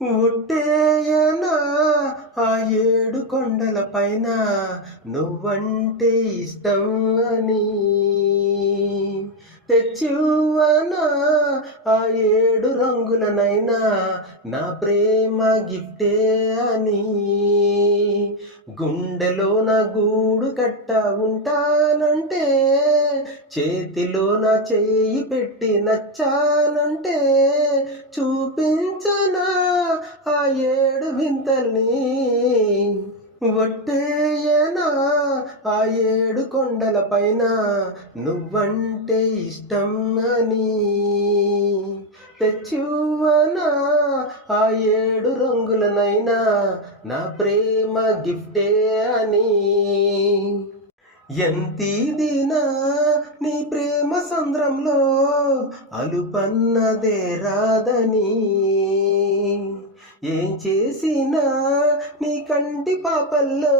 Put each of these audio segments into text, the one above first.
ఒట్టేయనా ఆ ఏడు కొండల పైన నువ్వంటే ఇష్టం అని తెచ్చివ్వనా ఆ ఏడు రంగులనైనా నా ప్రేమ గిఫ్టే అని గుండెలోన గూడు కట్ట ఉంటానంటే చేతిలోన చెయ్యి పెట్టి నచ్చానంటే చూపించనా ఆ ఏడు వింతల్ని ఒట్టేయనా ఆ ఏడు కొండల పైన నువ్వంటే ఇష్టం అని తెచ్చివ్వనా ఆ ఏడు రంగులనైనా నా ప్రేమ గిఫ్టే అని ఎంతీదినా నీ ప్రేమ సంద్రంలో అలుపన్నదే రాదని ఏం చేసినా నీ కంటి పాపల్లో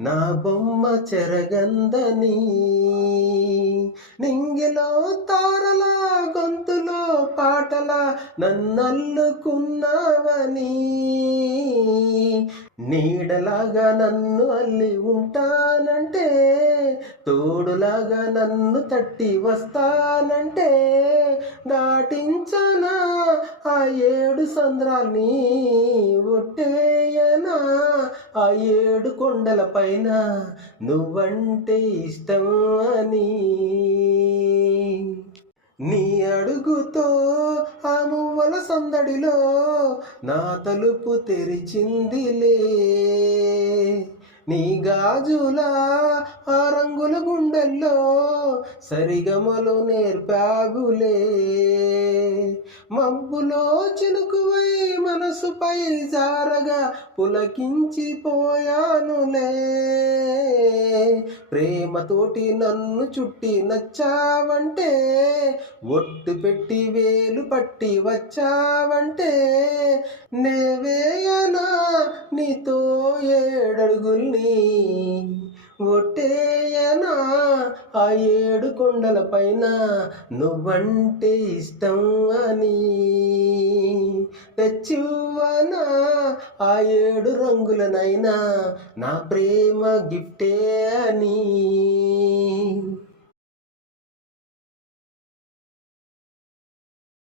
నా బొమ్మ చెరగందని నింగిలో తారల గొంతులో పాటల నన్నల్లుకున్నావని నీడలాగా నన్ను అల్లి ఉంటానంటే తోడులాగా నన్ను తట్టి వస్తానంటే దాటించనా ఆ ఏడు సంద్రాల్ని ఒట్టేయనా ఆ ఏడు కొండల పైన నువ్వంటే ఇష్టం అని నీ అడుగుతో ఆ మువ్వల సందడిలో నా తలుపు తెరిచిందిలే నీ గాజుల ఆ రంగుల గుండెల్లో సరిగమలు నేర్పాగులే మబ్బులో చినుకువై మనసుపై జారగా పులకించిపోయానులే ప్రేమతోటి నన్ను చుట్టి నచ్చావంటే ఒట్టు పెట్టి వేలు పట్టి వచ్చావంటే నేవేయనా నీతో ఏడడుగుల్ని ఒట్టేయనా ఆ ఏడు కొండల పైన నువ్వంటే ఇష్టం అని తెచ్చివ్వనా ఆ ఏడు రంగులనైనా నా ప్రేమ గిఫ్టే అని